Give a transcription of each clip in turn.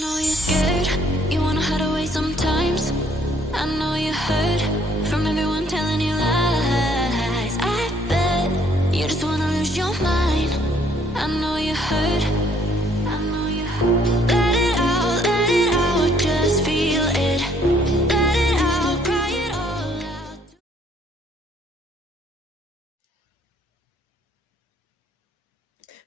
know you're scared, you wanna hide away sometimes. I know you hurt from everyone telling you lies. I bet you just wanna lose your mind. I know you hurt, I know you hurt. Let it out, just feel it. Let it out, cry it all out.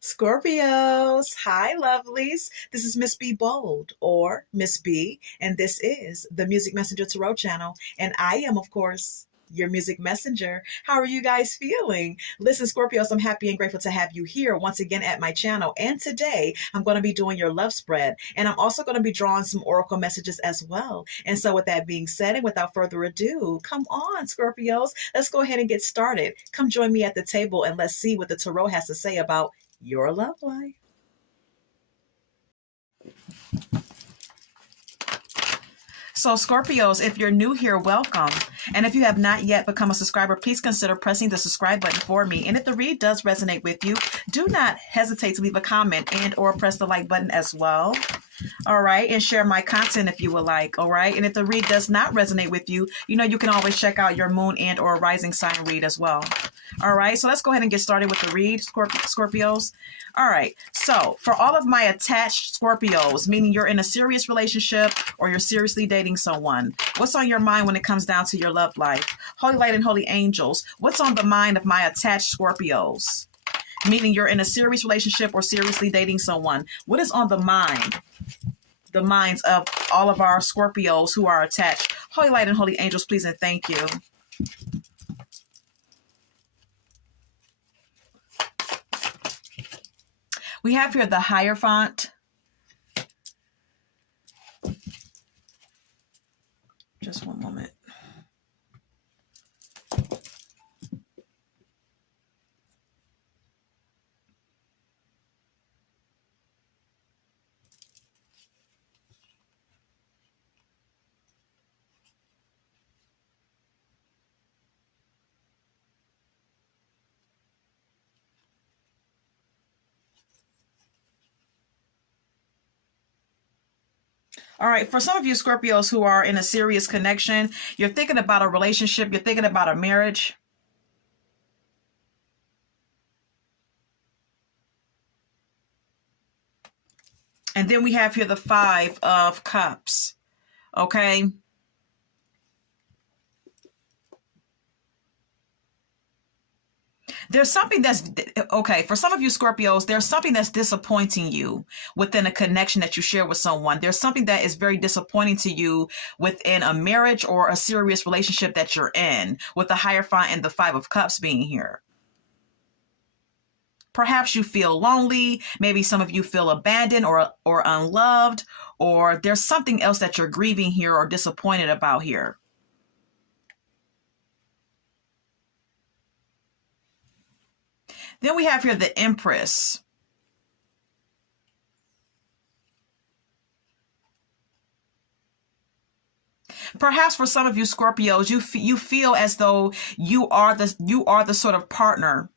Scorpios, hi lovelies. This is Miss B Bold or Miss B, and this is the Music Messenger Tarot channel. And I am, of course, your music messenger. How are you guys feeling? Listen, Scorpios, I'm happy and grateful to have you here once again at my channel. And today I'm going to be doing your love spread. And I'm also going to be drawing some oracle messages as well. And so with that being said, and without further ado, come on, Scorpios, let's go ahead and get started. Come join me at the table and let's see what the tarot has to say about your love life. So Scorpios, if you're new here, welcome. And if you have not yet become a subscriber, please consider pressing the subscribe button for me. And if the read does resonate with you, do not hesitate to leave a comment and or press the like button as well. All right. And share my content if you would like. All right. And if the read does not resonate with you, you know, you can always check out your moon and or rising sign read as well. All right. So let's go ahead and get started with the read, Scorpios. All right. So for all of my attached Scorpios, meaning you're in a serious relationship or you're seriously dating someone, what's on your mind when it comes down to your love life? Holy light and holy angels, what's on the mind of my attached Scorpios? Meaning you're in a serious relationship or seriously dating someone. What is on the mind? The minds of all of our Scorpios who are attached. Holy light and holy angels, please and thank you. We have here the Hierophant. Just one moment. All right, for some of you Scorpios who are in a serious connection, you're thinking about a relationship, you're thinking about a marriage. And then we have here the Five of Cups, okay? There's something that's, okay, for some of you Scorpios, there's something that's disappointing you within a connection that you share with someone. There's something that is very disappointing to you within a marriage or a serious relationship that you're in, with the Hierophant and the Five of Cups being here. Perhaps you feel lonely. Maybe some of you feel abandoned or unloved, or there's something else that you're grieving here or disappointed about here. Then we have here the Empress. Perhaps for some of you Scorpios, you feel as though you are the sort of partner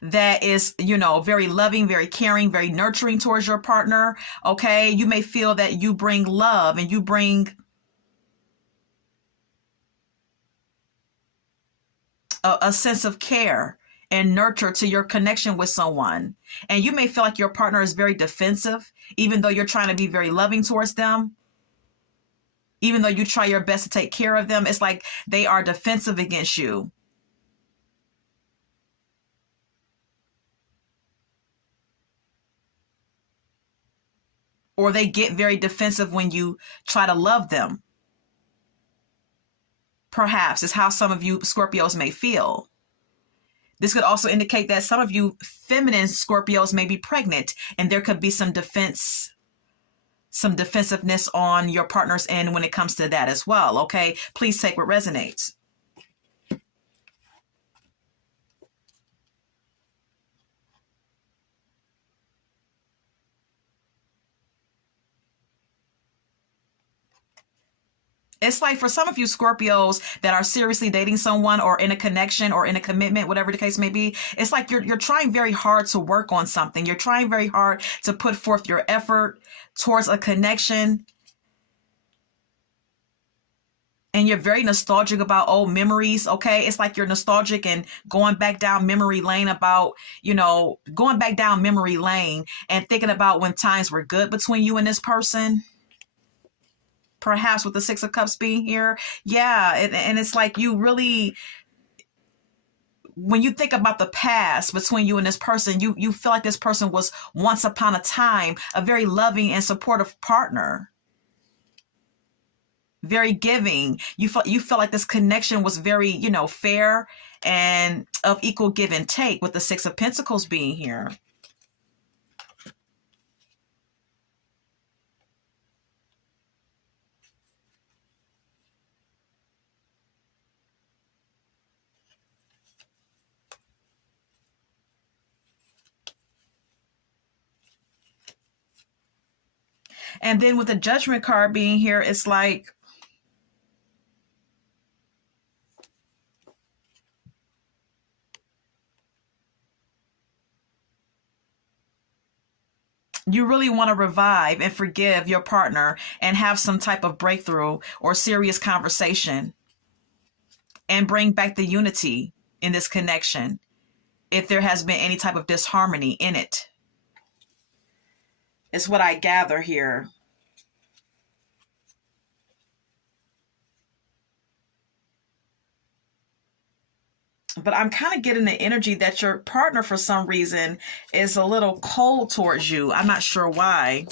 that is, you know, very loving, very caring, very nurturing towards your partner. Okay, you may feel that you bring love and you bring a sense of care and nurture to your connection with someone. And you may feel like your partner is very defensive, even though you're trying to be very loving towards them. Even though you try your best to take care of them, it's like they are defensive against you. Or they get very defensive when you try to love them. Perhaps is how some of you Scorpios may feel. This could also indicate that some of you feminine Scorpios may be pregnant, and there could be some defensiveness on your partner's end when it comes to that as well. Okay, please take what resonates. It's like for some of you Scorpios that are seriously dating someone or in a connection or in a commitment, whatever the case may be, it's like you're trying very hard to work on something. You're trying very hard to put forth your effort towards a connection. And you're very nostalgic about old memories, okay? It's like you're nostalgic and going back down memory lane about, going back down memory lane and thinking about when times were good between you and this person. Perhaps with the Six of Cups being here. Yeah, and it's like you really, when you think about the past between you and this person, you feel like this person was once upon a time a very loving and supportive partner. Very giving. You felt like this connection was very, fair and of equal give and take with the Six of Pentacles being here. And then with the Judgment card being here, it's like, you really want to revive and forgive your partner and have some type of breakthrough or serious conversation and bring back the unity in this connection if there has been any type of disharmony in it. It's what I gather here. But I'm kind of getting the energy that your partner, for some reason, is a little cold towards you. I'm not sure why.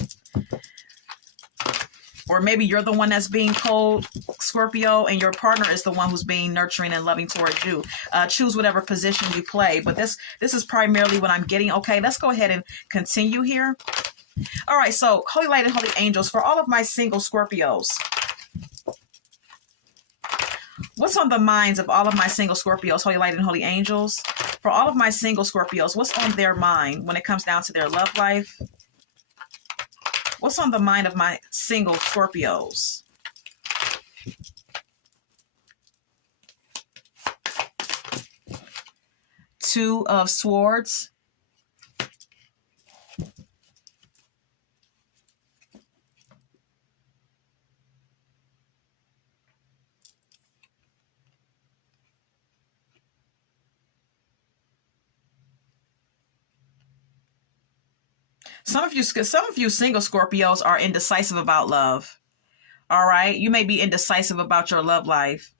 Or maybe you're the one that's being cold, Scorpio, and your partner is the one who's being nurturing and loving towards you. Choose whatever position you play. But this is primarily what I'm getting. Okay, let's go ahead and continue here. All right, so Holy Light and Holy Angels, for all of my single Scorpios, what's on the minds of all of my single Scorpios, Holy Light and Holy Angels? For all of my single Scorpios, what's on their mind when it comes down to their love life? What's on the mind of my single Scorpios? Two of Swords. Some of you single Scorpios are indecisive about love. All right. You may be indecisive about your love life,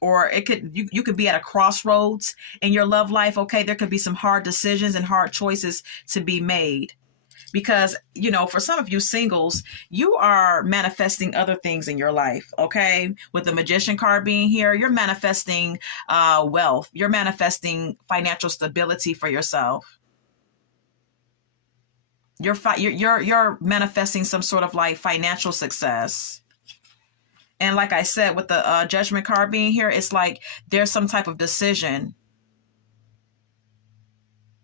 or you could be at a crossroads in your love life. Okay. There could be some hard decisions and hard choices to be made because, for some of you singles, you are manifesting other things in your life. Okay. With the Magician card being here, you're manifesting wealth. You're manifesting financial stability for yourself. You're manifesting some sort of like financial success. And like I said, with the Judgment card being here, it's like there's some type of decision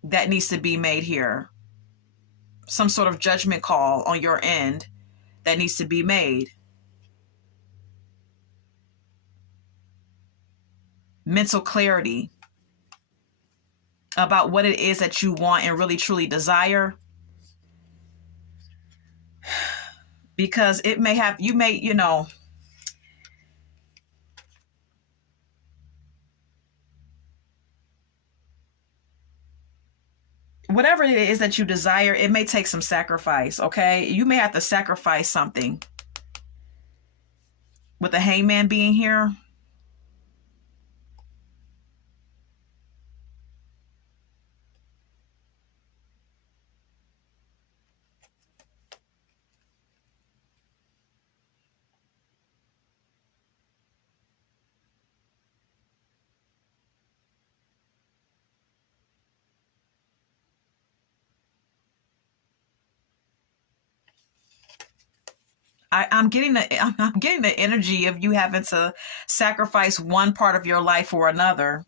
that needs to be made here. Some sort of judgment call on your end that needs to be made. Mental clarity about what it is that you want and really truly desire. Because it may have, whatever it is that you desire, it may take some sacrifice, okay? You may have to sacrifice something. With the Hangman being here. I'm getting the energy of you having to sacrifice one part of your life for another.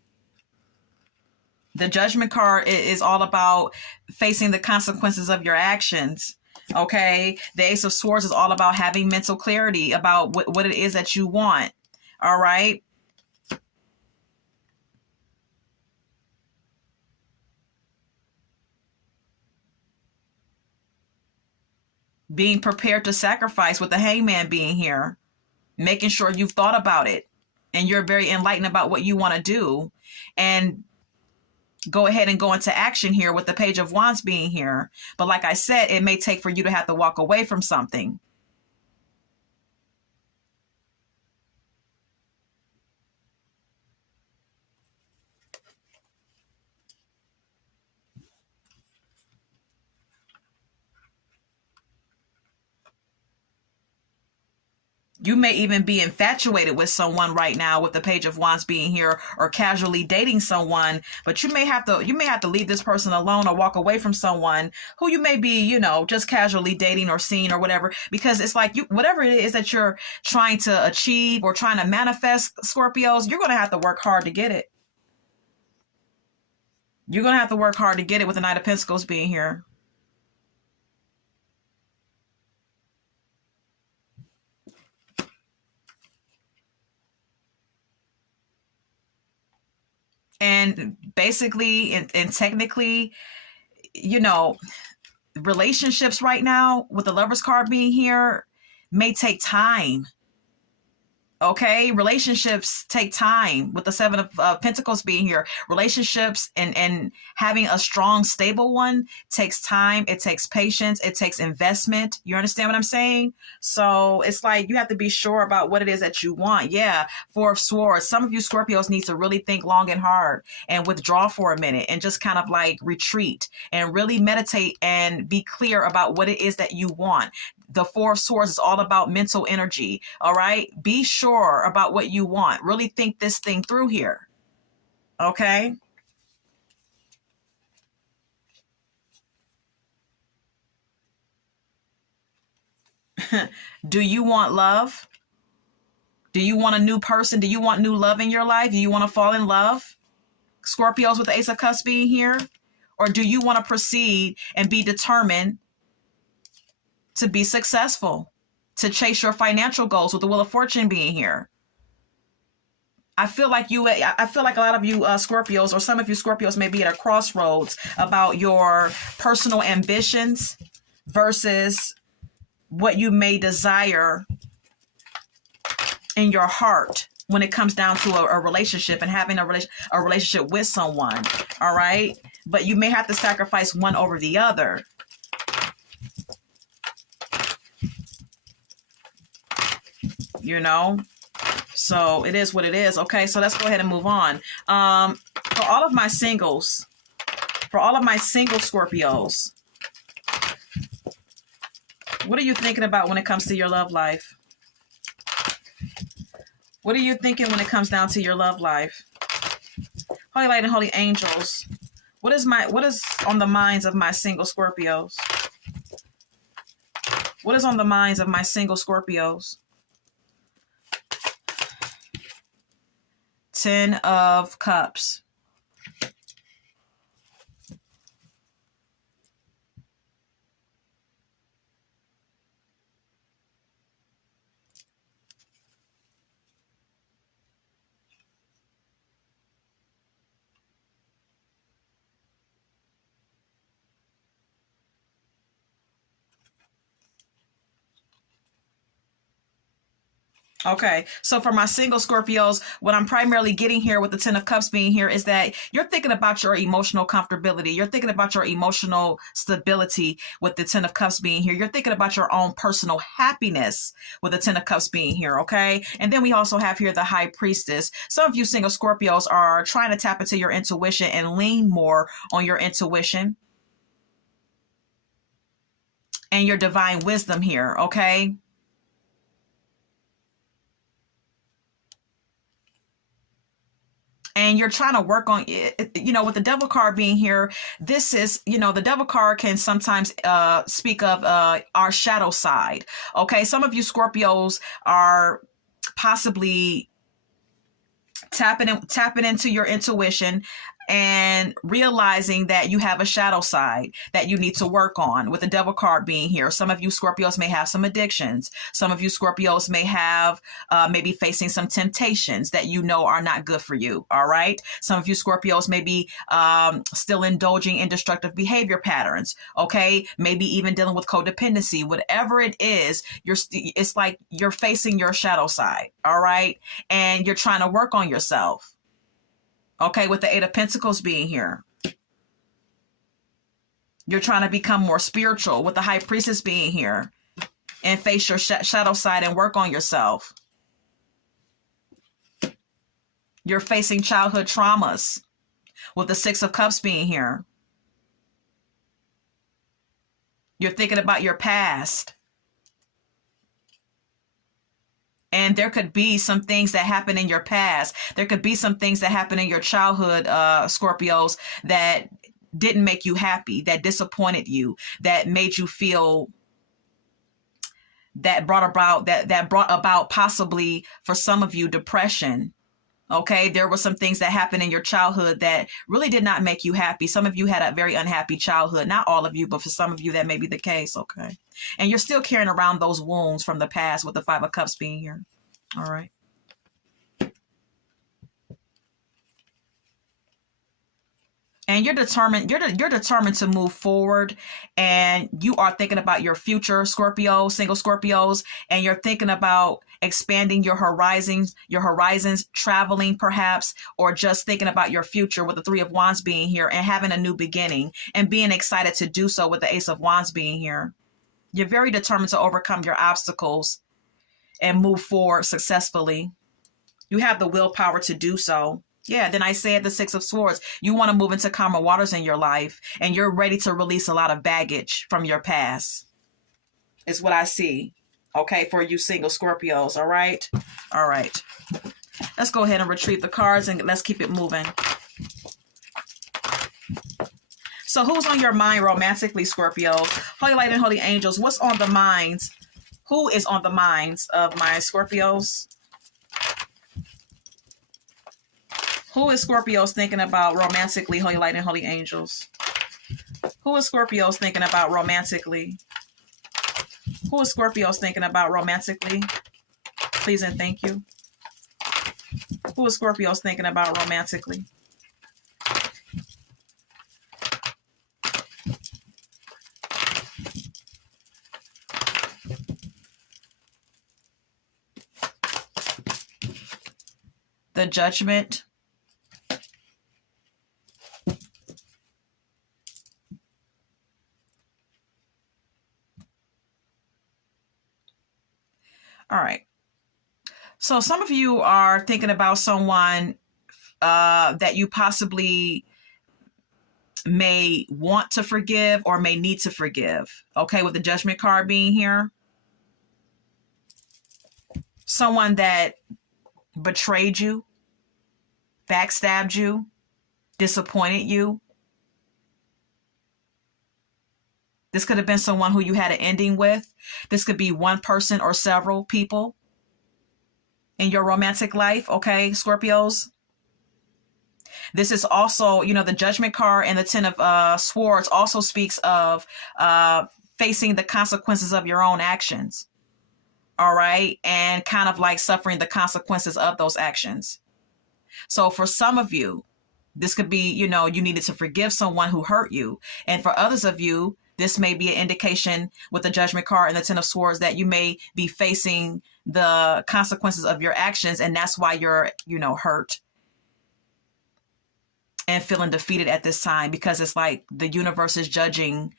The Judgment card is all about facing the consequences of your actions. Okay. The Ace of Swords is all about having mental clarity about what it is that you want. All right. Being prepared to sacrifice with the Hangman being here. Making sure you've thought about it and you're very enlightened about what you want to do. And go ahead and go into action here with the Page of Wands being here. But like I said, it may take for you to have to walk away from something. You may even be infatuated with someone right now with the Page of Wands being here, or casually dating someone, but you may have to leave this person alone or walk away from someone who you may be, just casually dating or seeing or whatever, because it's like whatever it is that you're trying to achieve or trying to manifest, Scorpios, you're going to have to work hard to get it. You're going to have to work hard to get it with the Knight of Pentacles being here. And basically and technically, relationships right now with the Lovers card being here may take time. Okay, relationships take time with the Seven of Pentacles being here. Relationships and having a strong, stable one takes time. It takes patience. It takes investment. You understand what I'm saying? So it's like you have to be sure about what it is that you want. Yeah, Four of Swords. Some of you Scorpios need to really think long and hard and withdraw for a minute and just kind of like retreat and really meditate and be clear about what it is that you want. The Four of Swords is all about mental energy. All right. Be sure about what you want. Really think this thing through here. Okay. Do you want love? Do you want a new person? Do you want new love in your life? Do you want to fall in love? Scorpios with the Ace of Cups being here? Or do you want to proceed and be determined to be successful, to chase your financial goals with the Wheel of Fortune being here? I feel like a lot of you Scorpios, or some of you Scorpios, may be at a crossroads about your personal ambitions versus what you may desire in your heart when it comes down to a relationship and having a relationship with someone. All right. But you may have to sacrifice one over the other. So it is what it is. Okay, so let's go ahead and move on. For all of my single Scorpios, what are you thinking about when it comes to your love life? What are you thinking when it comes down to your love life? Holy Light and Holy Angels, what is on the minds of my single Scorpios? What is on the minds of my single Scorpios? 10 of Cups. Okay, so for my single Scorpios, what I'm primarily getting here with the 10 of Cups being here is that you're thinking about your emotional comfortability. You're thinking about your emotional stability with the 10 of Cups being here. You're thinking about your own personal happiness with the 10 of Cups being here, okay? And then we also have here the High Priestess. Some of you single Scorpios are trying to tap into your intuition and lean more on your intuition and your divine wisdom here, okay? And you're trying to work on it, with the Devil card being here. This is, the Devil card can sometimes speak of our shadow side. Okay. Some of you Scorpios are possibly tapping into your intuition and realizing that you have a shadow side that you need to work on, with the devil card being here. Some of you Scorpios may have some addictions. Some of you Scorpios may have maybe facing some temptations that you know are not good for you. All right. Some of you Scorpios may be still indulging in destructive behavior patterns. Okay. Maybe even dealing with codependency. Whatever it is, it's like you're facing your shadow side. All right. And you're trying to work on yourself. Okay, with the Eight of Pentacles being here. You're trying to become more spiritual, with the High Priestess being here, and face your shadow side and work on yourself. You're facing childhood traumas, with the Six of Cups being here. You're thinking about your past. And there could be some things that happen in your past. There could be some things that happen in your childhood, Scorpios, that didn't make you happy, that disappointed you, that made you feel, that brought about possibly for some of you depression. Okay, there were some things that happened in your childhood that really did not make you happy. Some of you had a very unhappy childhood. Not all of you, but for some of you that may be the case. Okay. And you're still carrying around those wounds from the past, with the Five of Cups being here. All right. And you're determined, you're determined to move forward, and you are thinking about your future, Scorpio, single Scorpios, and you're thinking about expanding your horizons, traveling perhaps, or just thinking about your future, with the Three of Wands being here, and having a new beginning and being excited to do so, with the Ace of Wands being here. You're very determined to overcome your obstacles and move forward successfully. You have the willpower to do so. Yeah, then I said the Six of Swords. You want to move into calmer waters in your life, and you're ready to release a lot of baggage from your past. Is what I see. Okay, for you single Scorpios. All right. All right. Let's go ahead and retrieve the cards, and let's keep it moving. So who's on your mind romantically, Scorpio? Holy Light and Holy Angels, what's on the minds? Who is on the minds of my Scorpios? Who is Scorpios thinking about romantically, Holy Light and Holy Angels? Who is Scorpios thinking about romantically? Who is Scorpios thinking about romantically? Please and thank you. Who is Scorpios thinking about romantically? The Judgment. All right. So some of you are thinking about someone that you possibly may want to forgive or may need to forgive. Okay, with the Judgment card being here. Someone that betrayed you, backstabbed you, disappointed you. This could have been someone who you had an ending with. This could be one person or several people in your romantic life, okay, Scorpios? This is also, you know, the Judgment card and the Ten of Swords also speaks of facing the consequences of your own actions, all right? And kind of like suffering the consequences of those actions. So for some of you, this could be, you know, you needed to forgive someone who hurt you. And for others of you, this may be an indication with the Judgment card and the Ten of Swords that you may be facing the consequences of your actions. And that's why you're, you know, hurt and feeling defeated at this time, because it's like the universe is judging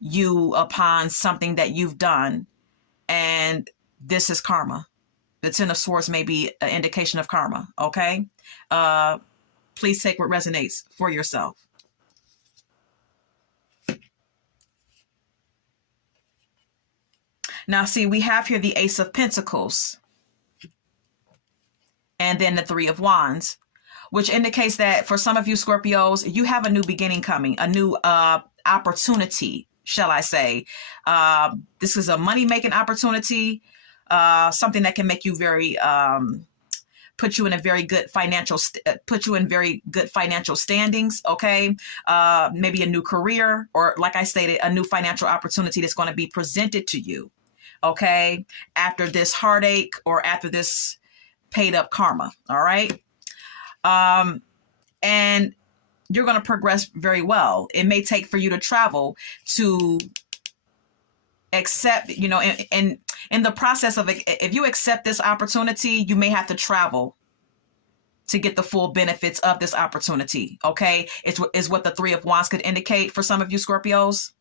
you upon something that you've done. And this is karma. The Ten of Swords may be an indication of karma. Okay. Please take what resonates for yourself. Now, see, we have here the Ace of Pentacles and then the Three of Wands, which indicates that for some of you Scorpios, you have a new beginning coming, a new opportunity, shall I say. This is a money-making opportunity, something that can make you very put you in a very good put you in very good financial standings. Okay. Maybe a new career, or like I stated, a new financial opportunity that's going to be presented to you. Okay. After this heartache or after this paid up karma. All right. And you're going to progress very well. It may take for you to travel to accept, in the process of, if you accept this opportunity, you may have to travel to get the full benefits of this opportunity. Okay. Is what the Three of Wands could indicate for some of you Scorpios.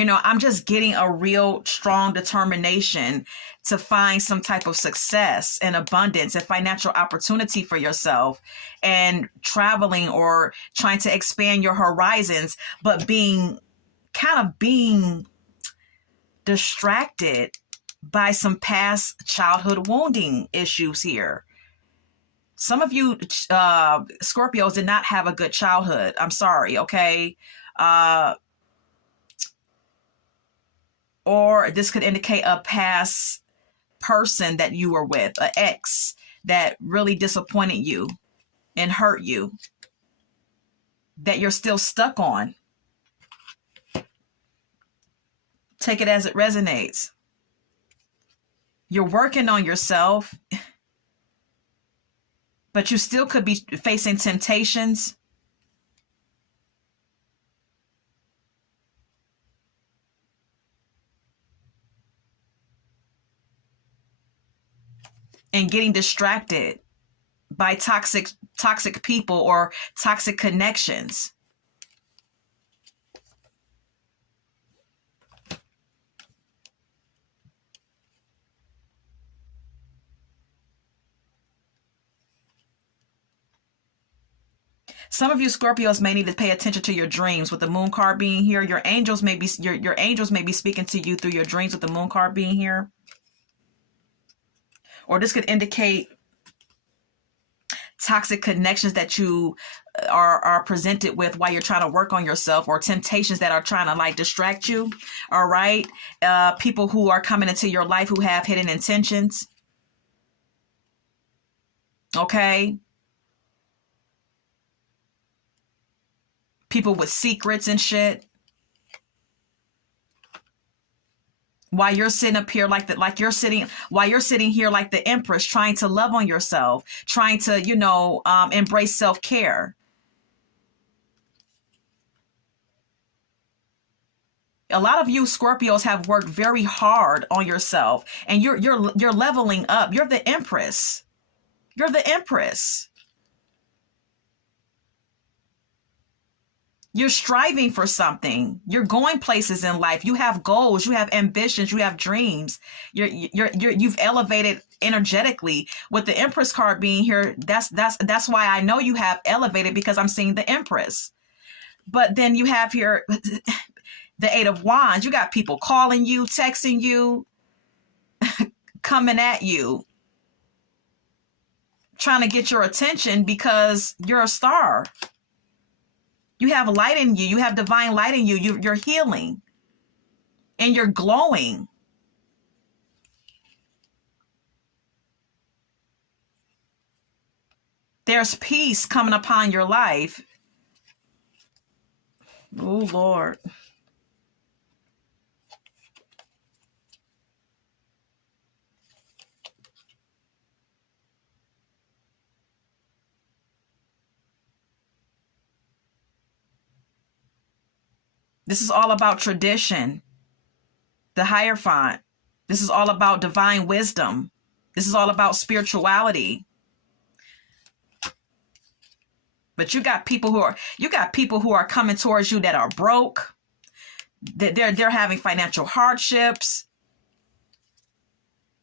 I'm just getting a real strong determination to find some type of success and abundance and financial opportunity for yourself, and traveling or trying to expand your horizons, but being distracted by some past childhood wounding issues here. Some of you Scorpios did not have a good childhood. I'm sorry, okay? Or this could indicate a past person that you were with, an ex that really disappointed you and hurt you, that you're still stuck on. Take it as it resonates. You're working on yourself, but you still could be facing temptations. And getting distracted by toxic people or toxic connections. Some of you Scorpios may need to pay attention to your dreams with the Moon card being here. Your angels may be your angels may be speaking to you through your dreams with the Moon card being here. Or this could indicate toxic connections that you are presented with while you're trying to work on yourself, or temptations that are trying to like distract you. All right. People who are coming into your life who have hidden intentions. Okay. People with secrets and shit. While you're sitting up here while you're sitting here like the Empress, trying to love on yourself, trying to, embrace self-care. A lot of you Scorpios have worked very hard on yourself, and you're leveling up. You're the Empress. You're the Empress. You're striving for something. You're going places in life. You have goals. You have ambitions. You have dreams. You've elevated energetically. With the Empress card being here, that's why I know you have elevated, because I'm seeing the Empress. But then you have here the Eight of Wands. You got people calling you, texting you, coming at you, trying to get your attention because you're a star. You have light in you. You have divine light in you. You're healing and you're glowing. There's peace coming upon your life. Oh, Lord. This is all about tradition, the Hierophant. This is all about divine wisdom. This is all about spirituality. But you got people who are coming towards you that are broke. They're having financial hardships.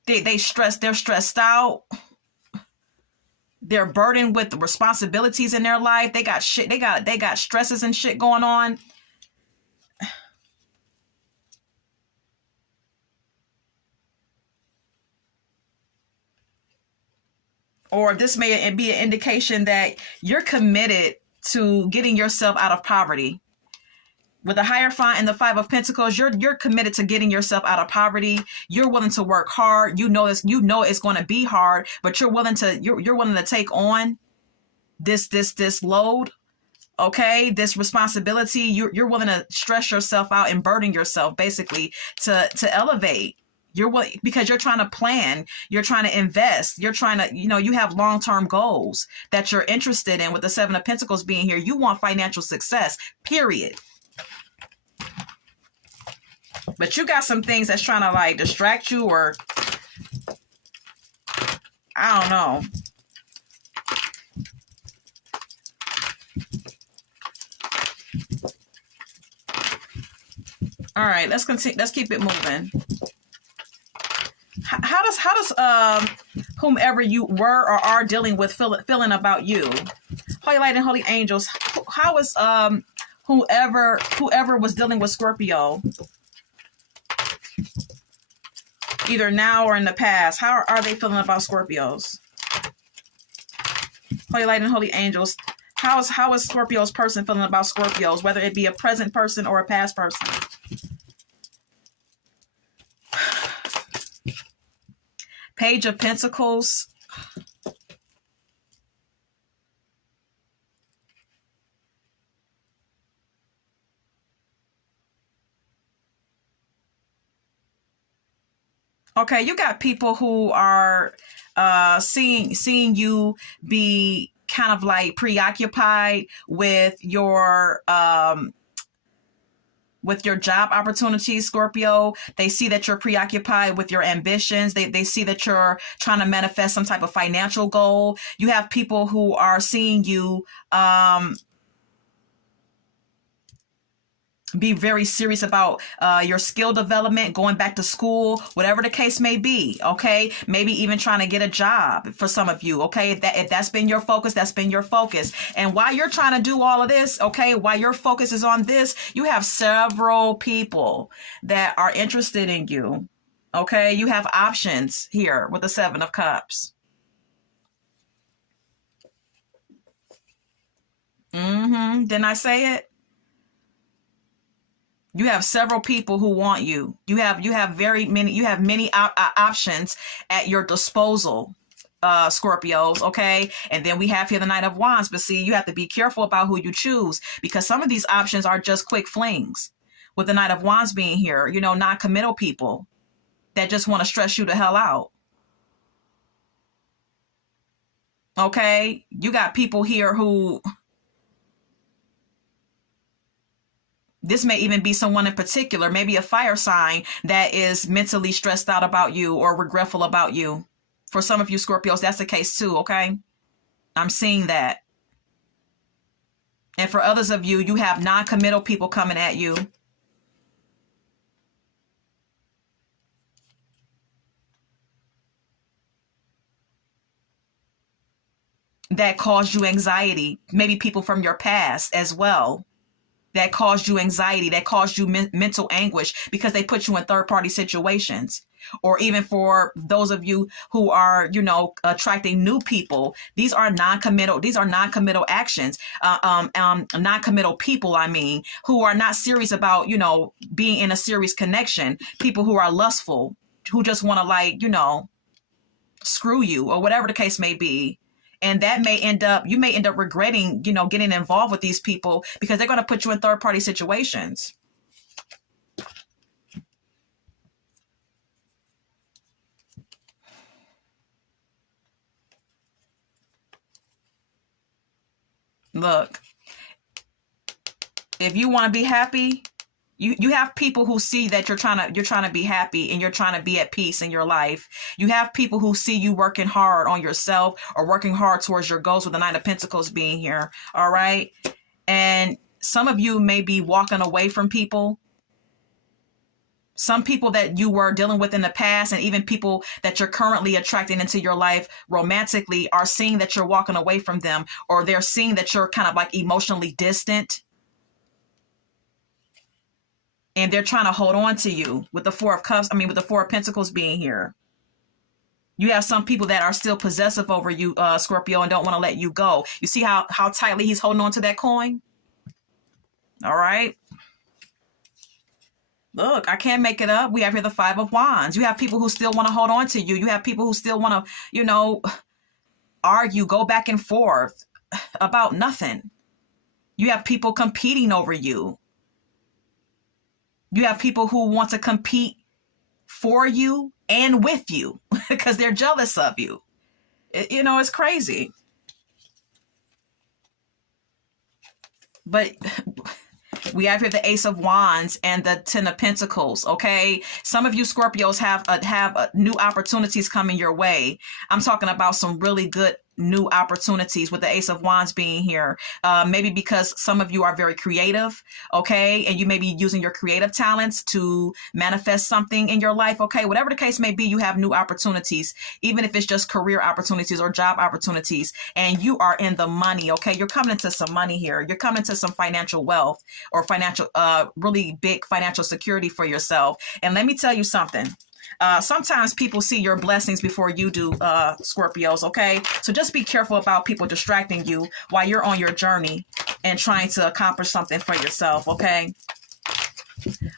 They're stressed out. They're burdened with the responsibilities in their life. They got stresses and shit going on. or this may be an indication that you're committed to getting yourself out of poverty. With the Hierophant and the Five of Pentacles, you're committed to getting yourself out of poverty. You're willing to work hard. You know it's going to be hard, but you're willing to take on this load, okay? This responsibility. You're willing to stress yourself out and burden yourself basically to elevate. Because you're trying to plan, you're trying to invest, you're trying to, you have long-term goals that you're interested in. With the Seven of Pentacles being here, you want financial success, period. But you got some things that's trying to like distract you, or I don't know. All right, let's continue. Let's keep it moving. How does whomever you were or are dealing with feeling about you? Holy Light and Holy Angels, how is whoever was dealing with Scorpio, either now or in the past, how are they feeling about Scorpios? Holy Light and Holy Angels, how is Scorpio's person feeling about Scorpios, whether it be a present person or a past person? Page of Pentacles. Okay, you got people who are seeing you be kind of like preoccupied with your job opportunities, Scorpio. They see that you're preoccupied with your ambitions. They see that you're trying to manifest some type of financial goal. You have people who are seeing you be very serious about your skill development, going back to school, whatever the case may be. Okay, maybe even trying to get a job for some of you. Okay, if that's been your focus, that's been your focus. And while you're trying to do all of this, okay, while your focus is on this, you have several people that are interested in you. Okay, you have options here with the Seven of Cups. Didn't I say it? You have several people who want you. You have many options at your disposal, Scorpios, okay? And then we have here the Knight of Wands. But see, you have to be careful about who you choose, because some of these options are just quick flings. With the Knight of Wands being here, non-committal people that just want to stress you the hell out. Okay? You got people here who... This may even be someone in particular, maybe a fire sign that is mentally stressed out about you or regretful about you. For some of you Scorpios, that's the case too, okay? I'm seeing that. And for others of you, you have non-committal people coming at you. That caused you anxiety. Maybe people from your past as well. That caused you anxiety, that caused you mental anguish because they put you in third-party situations. Or even for those of you who are, attracting new people, these are non-committal actions, non-committal people, who are not serious about, being in a serious connection. People who are lustful, who just want to screw you or whatever the case may be. And that you may end up regretting, getting involved with these people because they're going to put you in third-party situations. Look, if you want to be happy, you have people who see that you're trying to be happy and you're trying to be at peace in your life. You have people who see you working hard on yourself or working hard towards your goals, with the Nine of Pentacles being here. All right. And some of you may be walking away from people. Some people that you were dealing with in the past, and even people that you're currently attracting into your life romantically, are seeing that you're walking away from them, or they're seeing that you're kind of like emotionally distant. And they're trying to hold on to you with the Four of Cups. With the Four of Pentacles being here. You have some people that are still possessive over you, Scorpio, and don't want to let you go. You see how tightly he's holding on to that coin? All right. Look, I can't make it up. We have here the Five of Wands. You have people who still want to hold on to you. You have people who still want to, argue, go back and forth about nothing. You have people competing over you. You have people who want to compete for you and with you because they're jealous of you. It's crazy. But we have here the Ace of Wands and the Ten of Pentacles. Okay, some of you Scorpios have new opportunities coming your way. I'm talking about some really good new opportunities with the Ace of Wands being here. Maybe because some of you are very creative, okay, and you may be using your creative talents to manifest something in your life. Okay, whatever the case may be, you have new opportunities, even if it's just career opportunities or job opportunities, and you are in the money. Okay, you're coming into some money here. You're coming to some financial wealth or financial, really big financial security for yourself. And let me tell you something. Sometimes people see your blessings before you do, Scorpios, okay? So just be careful about people distracting you while you're on your journey and trying to accomplish something for yourself, okay?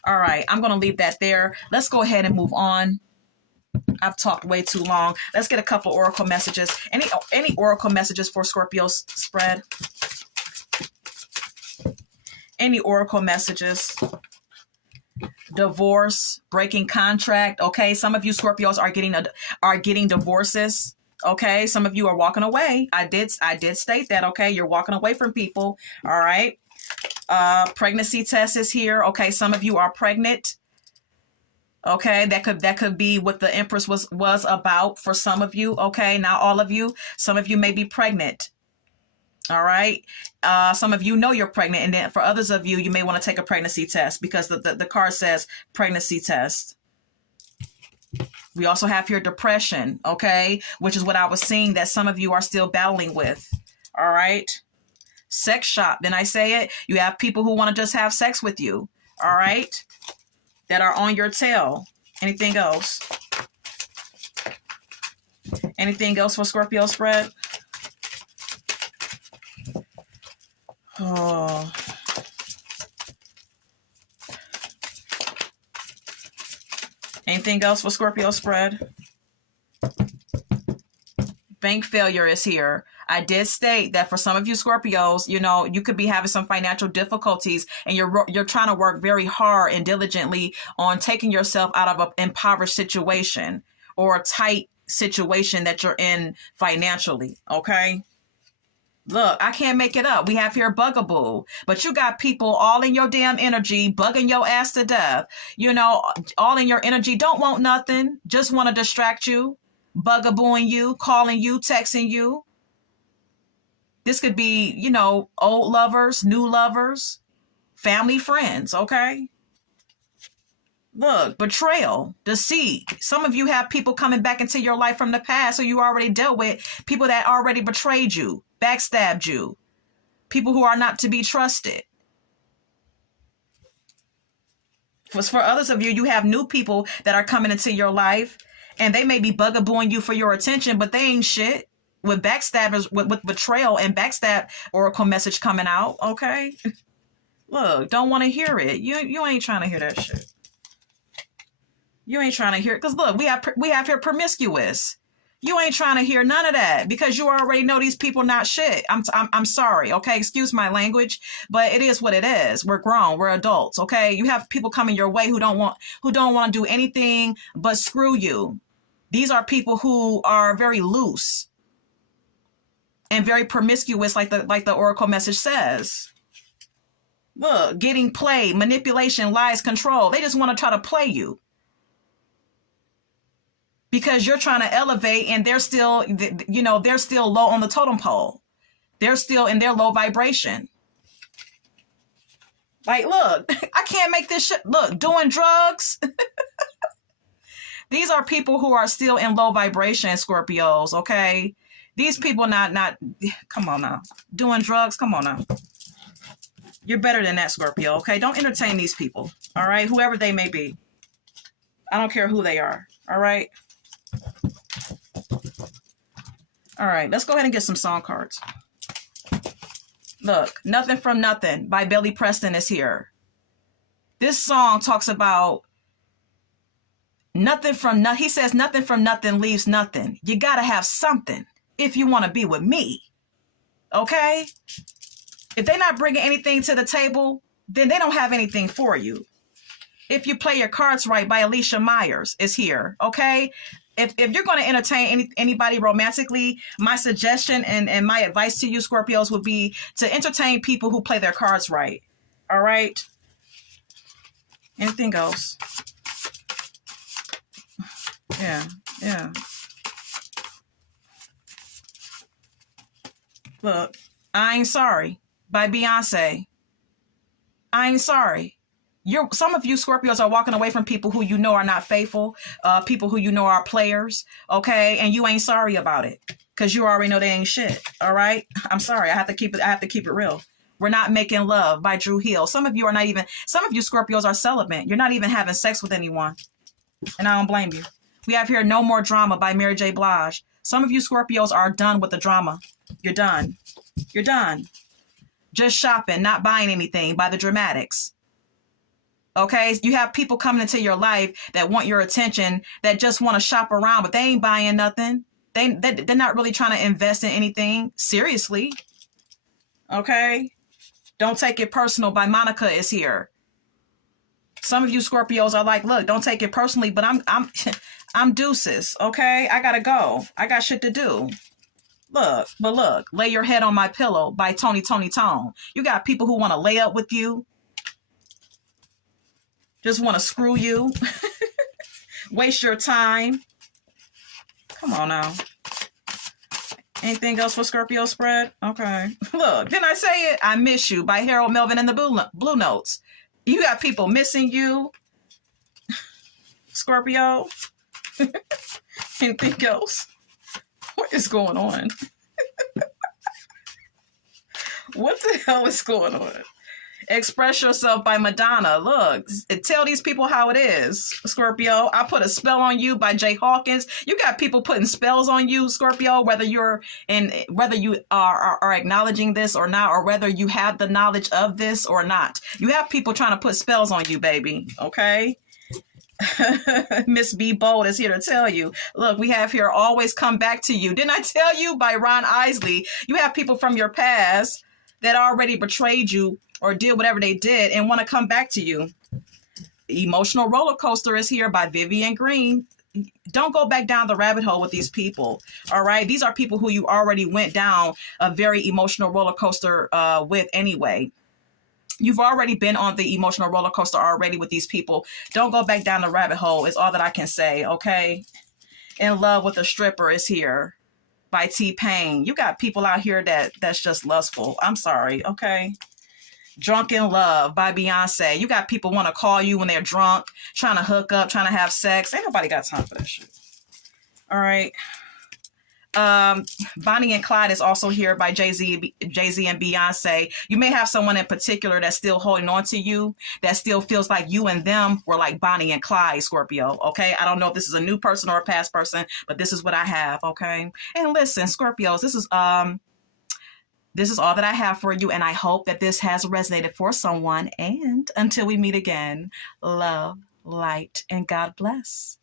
All right, I'm going to leave that there. Let's go ahead and move on. I've talked way too long. Let's get a couple oracle messages. Any oracle messages for Scorpio's spread? Any oracle messages? Divorce, breaking contract. Okay, some of you Scorpios are getting divorces. Okay, some of you are walking away. I did state that. Okay, you're walking away from people. All right. Pregnancy test is here. Okay, some of you are pregnant. Okay, that could be what the Empress was about for some of you. Okay, not all of you. Some of you may be pregnant. All right. Some of you know you're pregnant. And then for others of you, you may want to take a pregnancy test because the card says pregnancy test. We also have here depression. Okay. Which is what I was seeing that some of you are still battling with. All right. Sex shop. Then I say it. You have people who want to just have sex with you. All right. That are on your tail. Anything else? Anything else for Scorpio spread? Oh. Anything else for Scorpio spread? Bank failure is here. I did state that for some of you Scorpios, you could be having some financial difficulties and you're trying to work very hard and diligently on taking yourself out of an impoverished situation or a tight situation that you're in financially. Okay. Look, I can't make it up. We have here bugaboo, but you got people all in your damn energy, bugging your ass to death. All in your energy, don't want nothing, just want to distract you, bugabooing you, calling you, texting you. This could be, old lovers, new lovers, family, friends, okay? Look, betrayal, deceit. Some of you have people coming back into your life from the past so you already dealt with, people that already betrayed you, backstabbed you, people who are not to be trusted. For others of you, you have new people that are coming into your life and they may be bugabooing you for your attention, but they ain't shit. With backstabbers, with betrayal and backstab oracle message coming out, okay? Look, don't want to hear it. You ain't trying to hear that shit. You ain't trying to hear it. Because look, we have here promiscuous. You ain't trying to hear none of that because you already know these people not shit. I'm sorry, okay? Excuse my language, but it is what it is. We're grown, we're adults, okay? You have people coming your way who don't want to do anything but screw you. These are people who are very loose and very promiscuous, like the oracle message says. Look, getting played, manipulation, lies, control. They just want to try to play you. Because you're trying to elevate and they're still low on the totem pole. They're still in their low vibration. Like, look, I can't make this shit. Look, doing drugs. These are people who are still in low vibration, Scorpios, okay? These people not, come on now. Doing drugs, come on now. You're better than that, Scorpio, okay? Don't entertain these people, all right? Whoever they may be. I don't care who they are, all right? All right, let's go ahead and get some song cards. Look, Nothing from Nothing by Billy Preston is here. This song talks about nothing from nothing. He says nothing from nothing leaves nothing. You got to have something if you want to be with me. Okay? If they're not bringing anything to the table, then they don't have anything for you. If You Play Your Cards Right by Alicia Myers is here. Okay? If you're going to entertain anybody romantically, my suggestion and my advice to you, Scorpios, would be to entertain people who play their cards right. All right? Anything else? Yeah. Look, I Ain't Sorry by Beyonce. I ain't sorry. Some of you Scorpios are walking away from people who you know are not faithful, people who you know are players, okay? And you ain't sorry about it because you already know they ain't shit, all right? I'm sorry. I have to keep it real. We're Not Making Love by Drew Hill. Some of you Scorpios are celibate. You're not even having sex with anyone. And I don't blame you. We have here No More Drama by Mary J. Blige. Some of you Scorpios are done with the drama. You're done. You're done. Just Shopping, Not Buying Anything by The Dramatics. Okay, you have people coming into your life that want your attention, that just want to shop around, but they ain't buying nothing. They're not really trying to invest in anything seriously. Okay, Don't Take It Personal by Monica is here. Some of you Scorpios are like, look, don't take it personally, but I'm deuces. Okay, I gotta go. I got shit to do. Look, Lay Your Head on My Pillow by Tony Tone. You got people who want to lay up with you. Just want to screw you. Waste your time. Come on now. Anything else for Scorpio spread? Okay. Look, didn't I say it? I Miss You by Harold Melvin and the Blue Notes. You got people missing you. Scorpio. Anything else? What is going on? What the hell is going on? Express Yourself by Madonna. Look, tell these people how it is, Scorpio. I Put a Spell on You by Jay Hawkins. You got people putting spells on you, Scorpio, whether you are acknowledging this or not, or whether you have the knowledge of this or not. You have people trying to put spells on you, baby. Okay? Miss B. Bold is here to tell you. Look, we have here Always Come Back to You. Didn't I tell you by Ron Isley? You have people from your past that already betrayed you or did whatever they did and want to come back to you. Emotional Roller Coaster is here by Vivian Green. Don't go back down the rabbit hole with these people. All right. These are people who you already went down a very emotional roller coaster with anyway. You've already been on the emotional roller coaster already with these people. Don't go back down the rabbit hole is all that I can say. Okay. In Love with a Stripper is here by T-Pain. You got people out here that's just lustful. I'm sorry. Okay. Drunk in Love by Beyonce. You got people want to call you when they're drunk, trying to hook up, trying to have sex. Ain't nobody got time for that shit. All right. Bonnie and Clyde is also here by Jay-Z and Beyonce. You may have someone in particular that's still holding on to you, that still feels like you and them were like Bonnie and Clyde, Scorpio. Okay. I don't know if this is a new person or a past person, but this is what I have. Okay. And listen, Scorpios, this is all that I have for you, and I hope that this has resonated for someone. And until we meet again, love, light, and God bless.